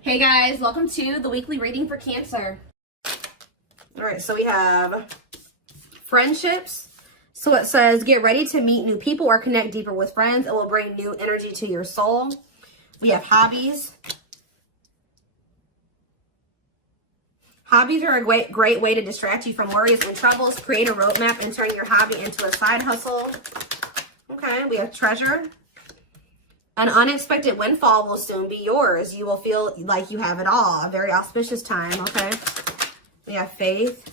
Hey guys, welcome to the weekly reading for Cancer. All right, so we have friendships. So it says, get ready to meet new people or connect deeper with friends. It will bring new energy to your soul. We have hobbies. Hobbies are a great way to distract you from worries and troubles. Create a roadmap and turn your hobby into a side hustle. Okay, we have treasure. An unexpected windfall will soon be yours. You will feel like you have it all. A very auspicious time, okay? We have faith.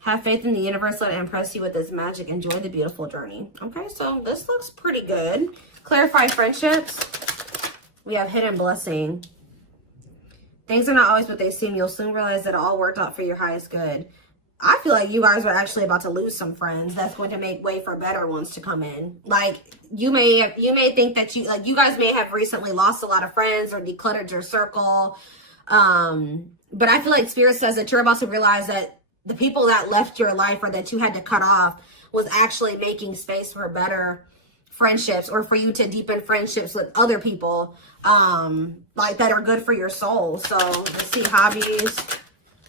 Have faith in the universe. Let it impress you with its magic. Enjoy the beautiful journey. Okay, so this looks pretty good. Clarify friendships. We have hidden blessing. Things are not always what they seem. You'll soon realize that it all worked out for your highest good. I feel like you guys are actually about to lose some friends. That's going to make way for better ones to come in. Like you may think that you guys may have recently lost a lot of friends or decluttered your circle. But I feel like Spirit says that you're about to realize that the people that left your life or that you had to cut off was actually making space for better friendships, or for you to deepen friendships with other people like that are good for your soul. So let's see, hobbies.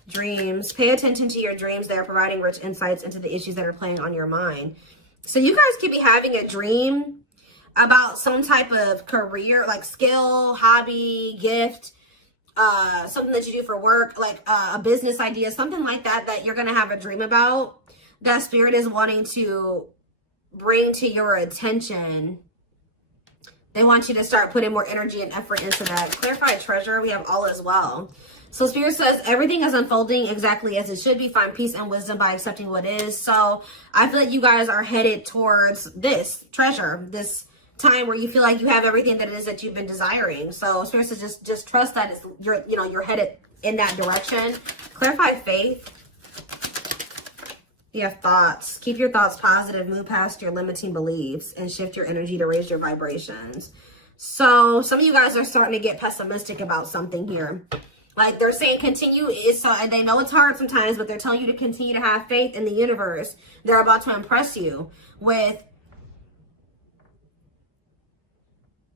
Dreams. Pay attention to your dreams. They are providing rich insights into the issues that are playing on your mind. So you guys could be having a dream about some type of career, like skill, hobby, gift, something that you do for work, like a business idea, something like that, that you're going to have a dream about, that Spirit is wanting to bring to your attention. They want you to start putting more energy and effort into that. Clarify treasure. We have all as well. So Spirit says everything is unfolding exactly as it should be. Find peace and wisdom by accepting what is. So I feel like you guys are headed towards this treasure, this time where you feel like you have everything that it is that you've been desiring. So Spirit says just trust that you're headed in that direction. Clarify faith. You have thoughts. Keep your thoughts positive. Move past your limiting beliefs and shift your energy to raise your vibrations. So some of you guys are starting to get pessimistic about something here. Like they're saying continue, and they know it's hard sometimes, but they're telling you to continue to have faith in the universe. They're about to impress you with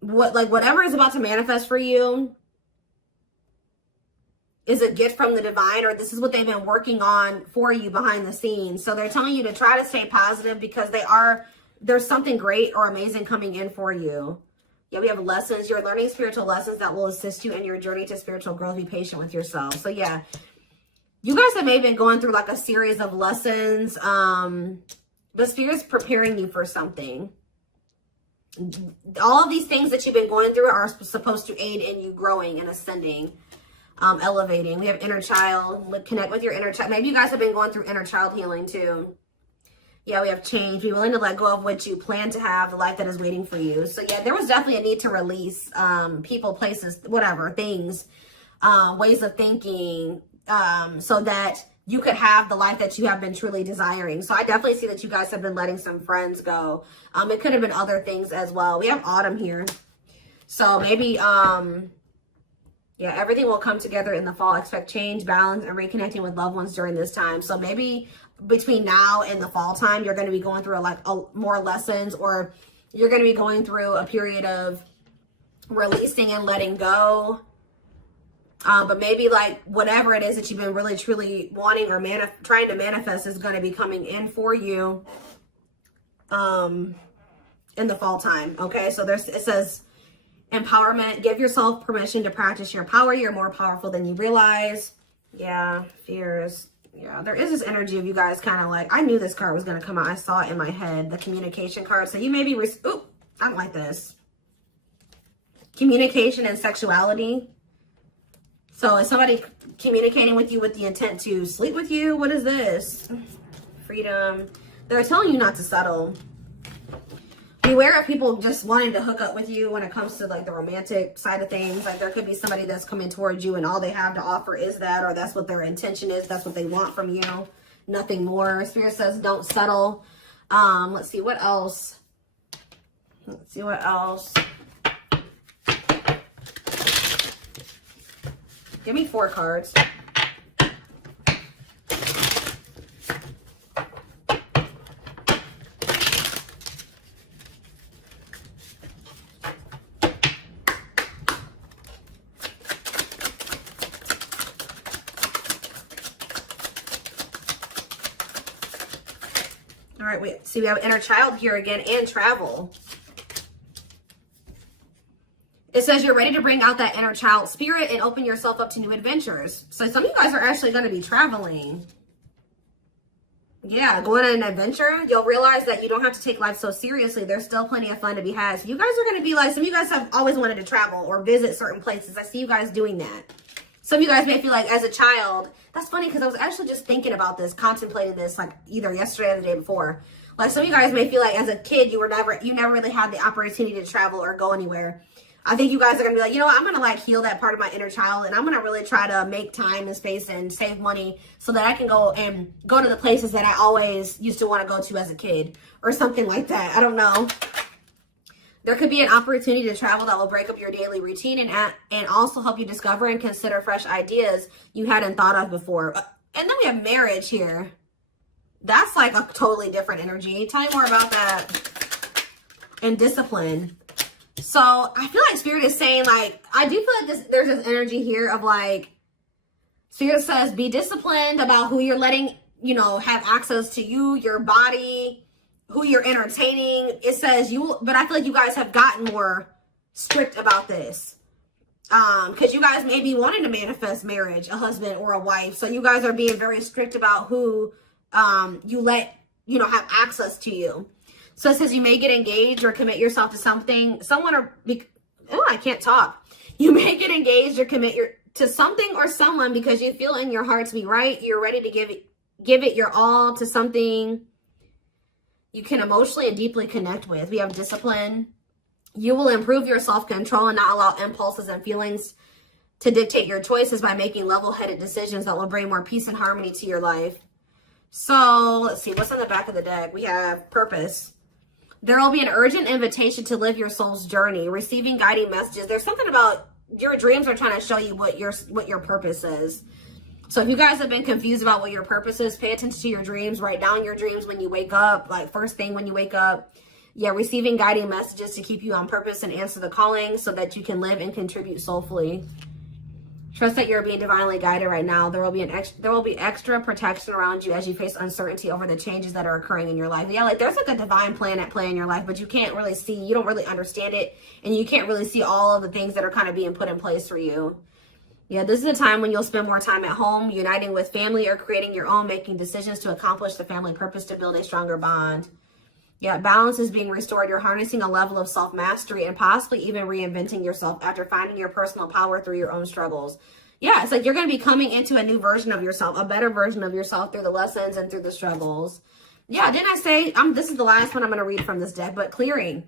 whatever is about to manifest for you is a gift from the divine, or this is what they've been working on for you behind the scenes. So they're telling you to try to stay positive because there's something great or amazing coming in for you. Yeah, we have lessons. You're learning spiritual lessons that will assist you in your journey to spiritual growth. Be patient with yourself. So yeah, you guys have maybe been going through like a series of lessons. But Spirit's preparing you for something. All of these things that you've been going through are supposed to aid in you growing and ascending, elevating. We have inner child. Connect with your inner child. Maybe you guys have been going through inner child healing too. Yeah, we have change. Be willing to let go of what you plan to have, the life that is waiting for you. So yeah, there was definitely a need to release people, places, whatever, things, ways of thinking, so that you could have the life that you have been truly desiring. So I definitely see that you guys have been letting some friends go. It could have been other things as well. We have autumn here. So maybe, yeah, everything will come together in the fall. Expect change, balance, and reconnecting with loved ones during this time. So maybe between now and the fall time, you're going to be going through more lessons, or you're going to be going through a period of releasing and letting go. But maybe like whatever it is that you've been really truly wanting or trying to manifest is going to be coming in for you in the fall time. Okay, so it says empowerment. Give yourself permission to practice your power. You're more powerful than you realize. Yeah, fears. Yeah, there is this energy of you guys kind of like, I knew this card was going to come out. I saw it in my head, the communication card. So you may be, ooh, I don't like this. Communication and sexuality. So is somebody communicating with you with the intent to sleep with you? What is this? Freedom. They're telling you not to settle. Beware of people just wanting to hook up with you when it comes to like the romantic side of things. Like there could be somebody that's coming towards you and all they have to offer is that, or that's what their intention is. That's what they want from you. Nothing more. Spirit says don't settle. Let's see what else. Let's see what else. Give me 4 cards. right, we have inner child here again and travel. It says you're ready to bring out that inner child spirit and open yourself up to new adventures. So some of you guys are actually going to be traveling. Yeah, going on an adventure. You'll realize that you don't have to take life so seriously. There's still plenty of fun to be had. So you guys are going to be like, some of you guys have always wanted to travel or visit certain places. I see you guys doing that. Some of you guys may feel like as a child, that's funny because I was actually just thinking about this, contemplating this like either yesterday or the day before. Like some of you guys may feel like as a kid, you never really had the opportunity to travel or go anywhere. I think you guys are going to be like, you know what, I'm going to like heal that part of my inner child, and I'm going to really try to make time and space and save money so that I can go to the places that I always used to want to go to as a kid or something like that. I don't know. There could be an opportunity to travel that will break up your daily routine and also help you discover and consider fresh ideas you hadn't thought of before. And then we have marriage here. That's like a totally different energy. Tell me more about that. And discipline. So I feel like Spirit is saying, like, I do feel like there's this energy here of like, Spirit says, be disciplined about who you're letting, you know, have access to you, your body, who you're entertaining. It says but I feel like you guys have gotten more strict about this. Because you guys may be wanting to manifest marriage, a husband or a wife. So you guys are being very strict about who you let, you know, have access to you. So it says you may get engaged or commit yourself to something, I can't talk. You may get engaged or commit to something or someone because you feel in your heart to be right. You're ready to give it your all to something you can emotionally and deeply connect with. We have discipline. You will improve your self-control and not allow impulses and feelings to dictate your choices by making level-headed decisions that will bring more peace and harmony to your life. So let's see, what's on the back of the deck? We have purpose. There will be an urgent invitation to live your soul's journey, receiving guiding messages. There's something about your dreams are trying to show you what your purpose is. So if you guys have been confused about what your purpose is, pay attention to your dreams. Write down your dreams when you wake up, like first thing when you wake up. Yeah, receiving guiding messages to keep you on purpose and answer the calling so that you can live and contribute soulfully. Trust that you're being divinely guided right now. There will be extra protection around you as you face uncertainty over the changes that are occurring in your life. Yeah, like there's like a divine plan at play in your life, but you can't really see, you don't really understand it, and you can't really see all of the things that are kind of being put in place for you. Yeah, this is a time when you'll spend more time at home, uniting with family or creating your own, making decisions to accomplish the family purpose to build a stronger bond. Yeah, balance is being restored. You're harnessing a level of self-mastery and possibly even reinventing yourself after finding your personal power through your own struggles. Yeah, it's like you're going to be coming into a new version of yourself, a better version of yourself through the lessons and through the struggles. Yeah, didn't I say, this is the last one I'm going to read from this deck, but clearing.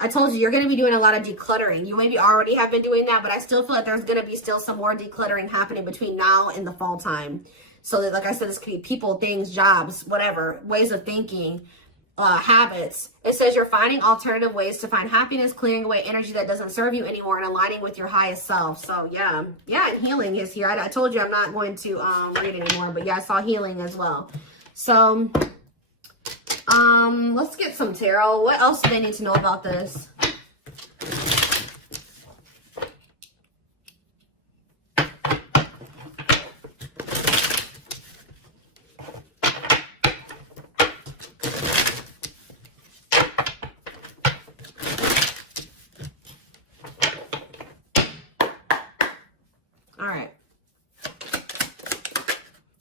I told you, you're going to be doing a lot of decluttering. You maybe already have been doing that, but I still feel like there's going to be still some more decluttering happening between now and the fall time. So that, like I said, this could be people, things, jobs, whatever, ways of thinking. Habits. It says you're finding alternative ways to find happiness, clearing away energy that doesn't serve you anymore, and aligning with your highest self. So yeah, and healing is here. I told you I'm not going to read anymore, but yeah, I saw healing as well. So let's get some tarot. What else do they need to know about this?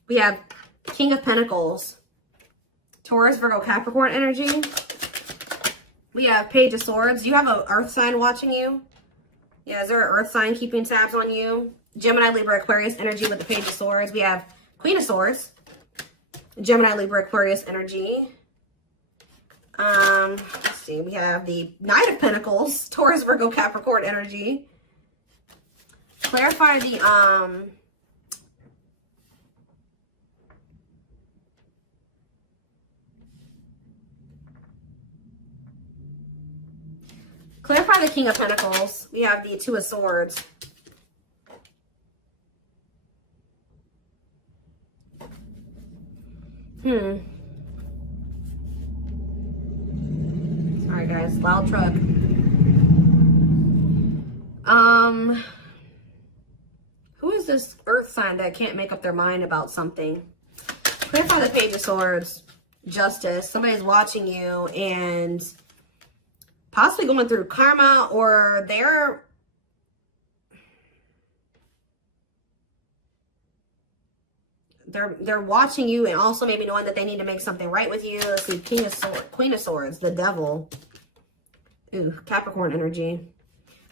We have King of Pentacles, Taurus, Virgo, Capricorn energy. We have Page of Swords. Do you have an earth sign watching you? Yeah, is there an earth sign keeping tabs on you? Gemini, Libra, Aquarius energy with the Page of Swords. We have Queen of Swords, Gemini, Libra, Aquarius energy. Let's see. We have the Knight of Pentacles, Taurus, Virgo, Capricorn energy. Clarify the clarify the King of Pentacles. We have the Two of Swords. Sorry guys, loud truck. Who is this earth sign that can't make up their mind about something? Clarify the Page of Swords. Justice. Somebody's watching you and possibly going through karma, or they're watching you and also maybe knowing that they need to make something right with you. Let's see, Queen of Swords, the Devil. Ooh, Capricorn energy.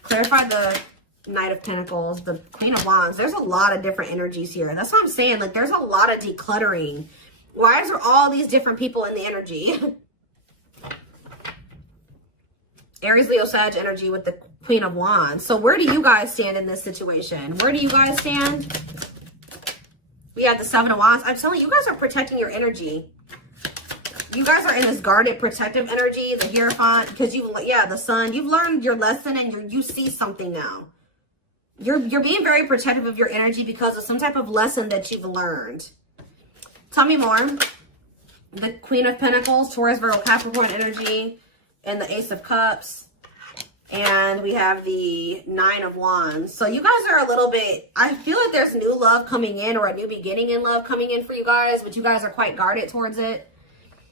Clarify the Knight of Pentacles, the Queen of Wands. There's a lot of different energies here. That's what I'm saying. Like, there's a lot of decluttering. Why is there all these different people in the energy? Aries, Leo, Sag energy with the Queen of Wands. So where do you guys stand in this situation? Where do you guys stand? We have the Seven of Wands. I'm telling you, you guys are protecting your energy. You guys are in this guarded, protective energy. The Hierophant, because the Sun. You've learned your lesson and you see something now. You're being very protective of your energy because of some type of lesson that you've learned. Tell me more. The Queen of Pentacles, Taurus, Virgo, Capricorn energy, and the Ace of Cups. And we have the Nine of Wands. So you guys are a little bit, I feel like there's new love coming in, or a new beginning in love coming in for you guys, but you guys are quite guarded towards it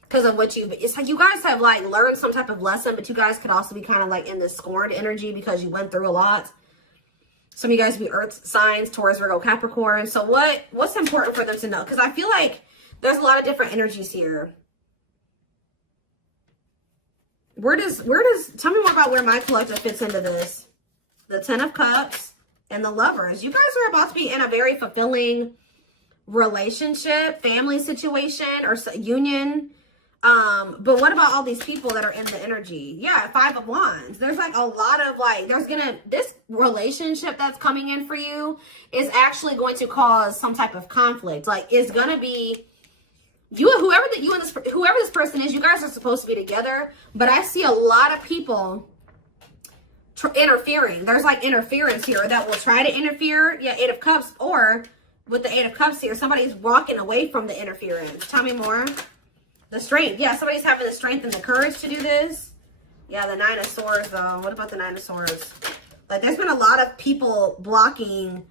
because of what it's like you guys have like learned some type of lesson, but you guys could also be kind of like in this scorned energy because you went through a lot. Some of you guys be earth signs, Taurus, Virgo, Capricorn. So what's important for them to know? Because I feel like there's a lot of different energies here. Where does tell me more about where my collective fits into this? The Ten of Cups and the Lovers. You guys are about to be in a very fulfilling relationship, family situation, or union. But what about all these people that are in the energy? Yeah, Five of Wands. There's like a lot of like, this relationship that's coming in for you is actually going to cause some type of conflict. Like, it's gonna be whoever this person is, you guys are supposed to be together, but I see a lot of people interfering. There's like interference here that will try to interfere. Yeah, Eight of Cups, or with the Eight of Cups here, somebody's walking away from the interference. Tell me more. The strength. Yeah, somebody's having the strength and the courage to do this. Yeah, the Nine of Swords, though. What about the Nine of Swords? Like, there's been a lot of people blocking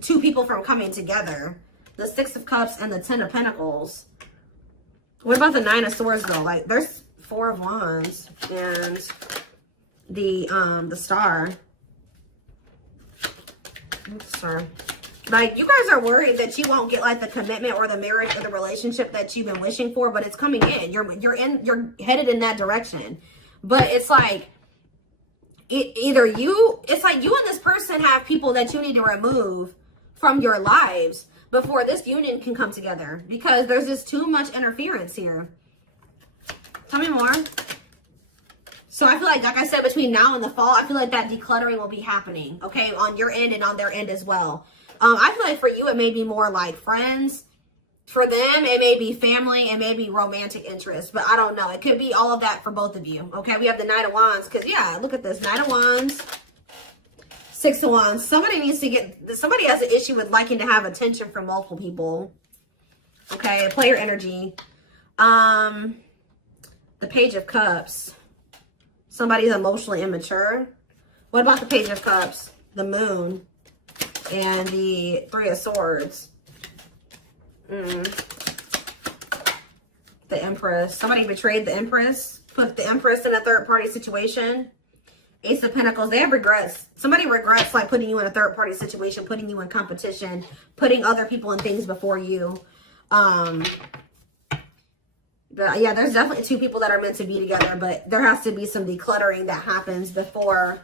two people from coming together. The Six of Cups and the Ten of Pentacles. What about the Nine of Swords, though? Like, there's Four of Wands and the Star. Star. Like, you guys are worried that you won't get like the commitment or the marriage or the relationship that you've been wishing for, but it's coming in. You're headed in that direction. But it's like it's like you and this person have people that you need to remove from your lives before this union can come together, because there's just too much interference here. Tell me more. So I feel like I said, between now and the fall, I feel like that decluttering will be happening, okay, on your end and on their end as well. I feel like for you, it may be more like friends. For them, it may be family, and maybe romantic interest, but I don't know. It could be all of that for both of you, okay? We have the Knight of Wands, because, yeah, look at this. Knight of Wands, Six of Wands. Somebody has an issue with liking to have attention from multiple people, okay? Player energy. The Page of Cups. Somebody's emotionally immature. What about the Page of Cups? The Moon and the Three of Swords. The Empress. Somebody betrayed the Empress. Put the Empress in a third-party situation. Ace of Pentacles. They have regrets. Somebody regrets like putting you in a third-party situation, putting you in competition, putting other people and things before you. But yeah, there's definitely two people that are meant to be together, but there has to be some decluttering that happens before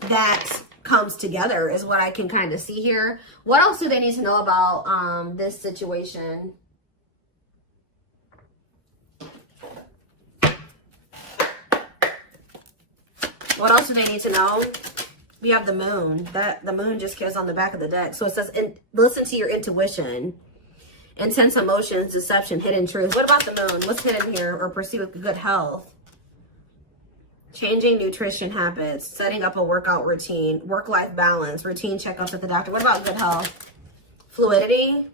that comes together, is what I can kind of see here. What else do they need to know about this situation? What else do they need to know? We have the Moon. The Moon just goes on the back of the deck. So it says, listen to your intuition. Intense emotions, deception, hidden truth. What about the Moon? What's hidden here? Or pursue with good health? Changing nutrition habits, setting up a workout routine, work-life balance, routine checkups at the doctor. What about good health? Fluidity,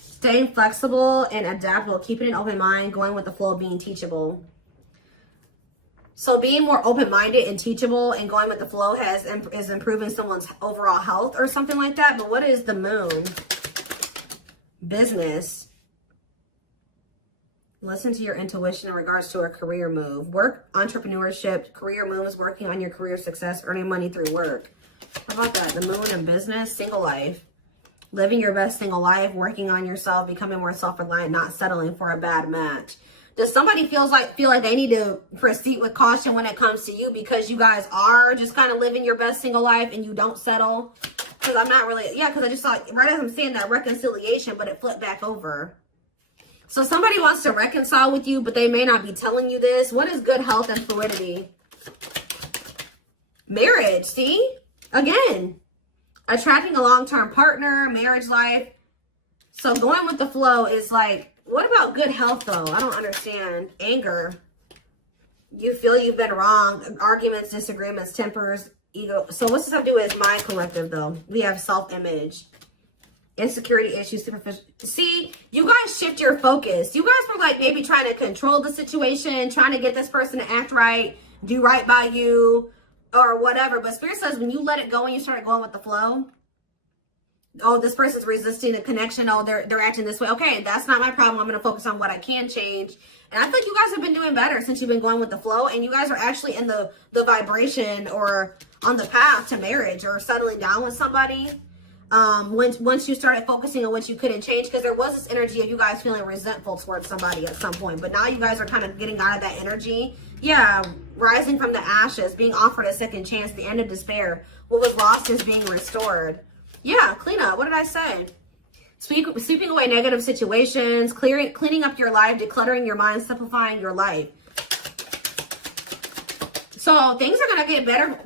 staying flexible and adaptable, keeping an open mind, going with the flow, being teachable. So being more open-minded and teachable and going with the flow is improving someone's overall health or something like that. But what is the Moon? Business. Listen to your intuition in regards to a career move. Work, entrepreneurship, career moves, working on your career success, earning money through work. How about that? The moon and business, single life. Living your best single life, working on yourself, becoming more self-reliant, not settling for a bad match. Does somebody feel like they need to proceed with caution when it comes to you because you guys are just kind of living your best single life and you don't settle? Because I'm not really, yeah, because I just saw, right as I'm saying that, reconciliation, but it flipped back over. So somebody wants to reconcile with you, but they may not be telling you this. What is good health and fluidity? Marriage, see? Again, attracting a long-term partner, marriage life. So going with the flow is like, what about good health though? I don't understand. Anger. You feel you've been wrong. Arguments, disagreements, tempers, ego. So what's this have to do with my collective though? We have self-image. Insecurity issues, superficial. See, you guys shift your focus. You guys were like maybe trying to control the situation, trying to get this person to act right, do right by you, or whatever. But Spirit says when you let it go and you start going with the flow, oh, this person's resisting the connection. Oh, they're acting this way. Okay, that's not my problem. I'm going to focus on what I can change. And I think you guys have been doing better since you've been going with the flow. And you guys are actually in the vibration or on the path to marriage or settling down with somebody. Once you started focusing on what you couldn't change, because there was this energy of you guys feeling resentful towards somebody at some point, but now you guys are kind of getting out of that energy. Yeah, rising from the ashes, being offered a second chance, the end of despair. What was lost is being restored. Yeah, clean up. What did I say? Sweeping away negative situations, cleaning up your life, decluttering your mind, simplifying your life. So things are going to get better.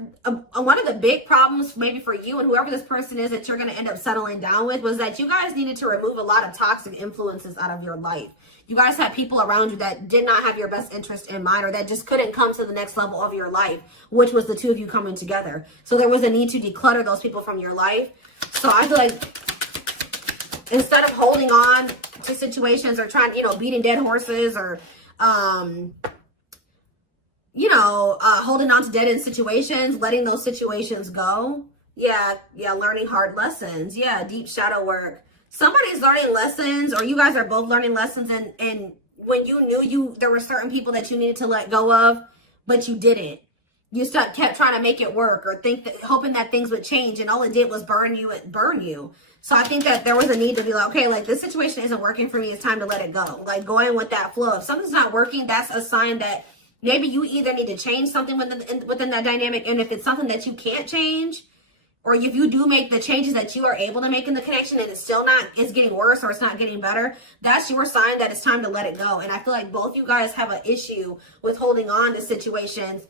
One of the big problems maybe for you and whoever this person is that you're going to end up settling down with was that you guys needed to remove a lot of toxic influences out of your life. You guys had people around you that did not have your best interest in mind or that just couldn't come to the next level of your life, which was the two of you coming together. So there was a need to declutter those people from your life. So I feel like instead of holding on to situations or trying, beating dead horses or, holding on to dead end situations, letting those situations go. Yeah, learning hard lessons. Yeah, deep shadow work. Somebody's learning lessons, or you guys are both learning lessons, and when you knew there were certain people that you needed to let go of, but you didn't. You kept trying to make it work or hoping that things would change, and all it did was burn you. So I think that there was a need to be like, okay, like this situation isn't working for me. It's time to let it go. Like going with that flow. If something's not working, that's a sign that maybe you either need to change something within that dynamic. And if it's something that you can't change, or if you do make the changes that you are able to make in the connection and it's getting worse or it's not getting better, that's your sign that it's time to let it go. And I feel like both you guys have an issue with holding on to situations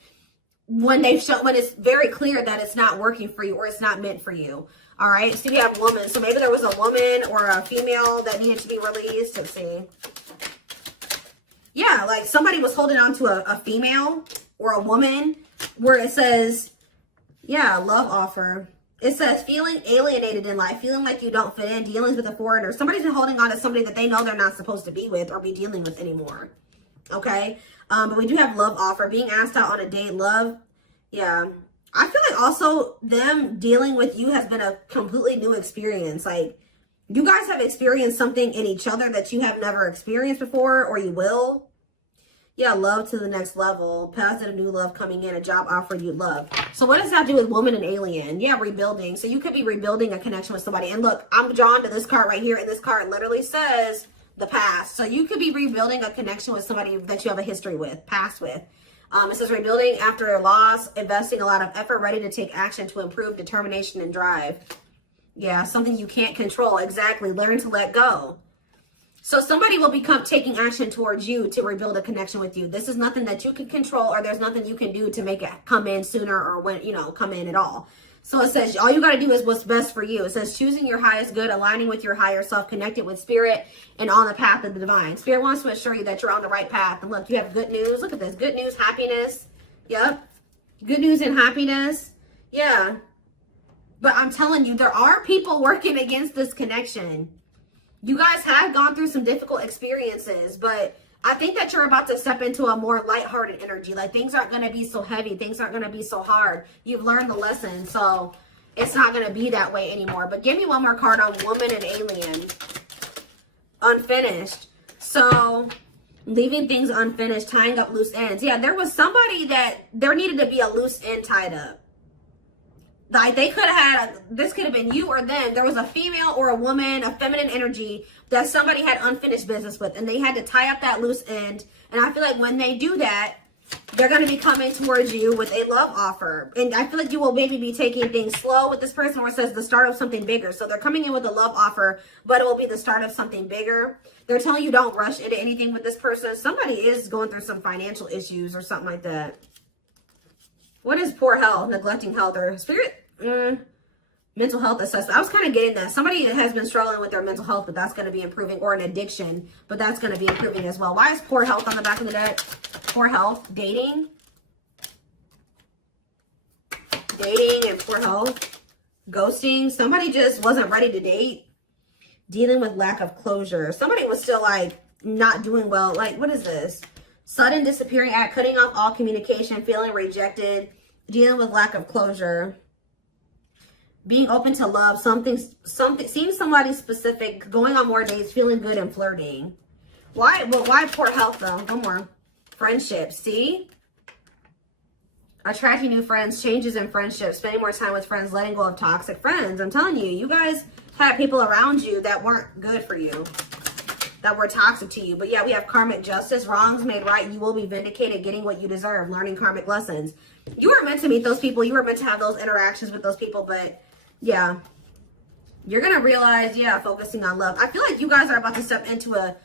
when it's very clear that it's not working for you or it's not meant for you. All right. So you have woman. So maybe there was a woman or a female that needed to be released. Let's see. Yeah, like somebody was holding on to a female or a woman where it says, yeah, love offer. It says feeling alienated in life, feeling like you don't fit in, dealings with a foreigner. Somebody's been holding on to somebody that they know they're not supposed to be with or be dealing with anymore. Okay. But we do have love offer, being asked out on a date, love. Yeah. I feel like also them dealing with you has been a completely new experience. Like you guys have experienced something in each other that you have never experienced before, or you will. Yeah, love to the next level. Positive new love coming in, a job offer you love. So what does that do with woman and alien? Yeah, rebuilding. So you could be rebuilding a connection with somebody. And look, I'm drawn to this card right here. And this card literally says the past. So you could be rebuilding a connection with somebody that you have a history with, past with. It says rebuilding after a loss, investing a lot of effort, ready to take action to improve determination and drive. Yeah, something you can't control. Exactly. Learn to let go. So somebody will become taking action towards you to rebuild a connection with you. This is nothing that you can control, or there's nothing you can do to make it come in sooner or when, come in at all. So it says all you got to do is what's best for you. It says choosing your highest good, aligning with your higher self, connected with spirit, and on the path of the divine. Spirit wants to assure you that you're on the right path. And look, you have good news. Look at this. Good news, happiness. Yep. Good news and happiness. Yeah. But I'm telling you, there are people working against this connection. You guys have gone through some difficult experiences, but I think that you're about to step into a more lighthearted energy. Like things aren't going to be so heavy. Things aren't going to be so hard. You've learned the lesson, so it's not going to be that way anymore. But give me one more card on woman and alien. Unfinished. So Leaving things unfinished, tying up loose ends. Yeah, there was somebody that there needed to be a loose end tied up. Like they could have had, this could have been you or them. There was a female or a woman, a feminine energy that somebody had unfinished business with, and they had to tie up that loose end. And I feel like when they do that, they're going to be coming towards you with a love offer. And I feel like you will maybe be taking things slow with this person, where it says the start of something bigger. So they're coming in with a love offer, but it will be the start of something bigger. They're telling you don't rush into anything with this person. Somebody is going through some financial issues or something like that. What is poor health, neglecting health, or spirit? Mental health assessment. I was kind of getting that. Somebody has been struggling with their mental health, but that's going to be improving, or an addiction, but that's going to be improving as well. Why is poor health on the back of the deck? Poor health, dating and poor health, ghosting. Somebody just wasn't ready to date, dealing with lack of closure. Somebody was still like not doing well. Like, what is this? Sudden disappearing act, cutting off all communication, feeling rejected, dealing with lack of closure. Being open to love, something, seeing somebody specific, going on more dates, feeling good and flirting. Why? Well, why poor health though? One more. Friendships. See? Attracting new friends, changes in friendships, spending more time with friends, letting go of toxic friends. I'm telling you, you guys had people around you that weren't good for you, that were toxic to you. But yeah, we have karmic justice, wrongs made right. You will be vindicated, getting what you deserve, learning karmic lessons. You were meant to meet those people. You were meant to have those interactions with those people, but yeah, you're going to realize, yeah, focusing on love. I feel like you guys are about to step into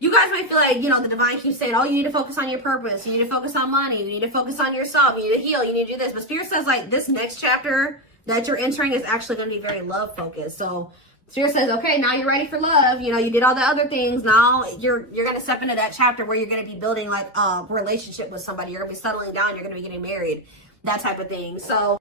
you guys might feel like, you know, the divine keeps saying, oh, you need to focus on your purpose. You need to focus on money. You need to focus on yourself. You need to heal. You need to do this. But Spirit says, like, this next chapter that you're entering is actually going to be very love focused. So Spirit says, okay, now you're ready for love. You know, you did all the other things. Now you're going to step into that chapter where you're going to be building like a relationship with somebody. You're going to be settling down. You're going to be getting married, that type of thing. So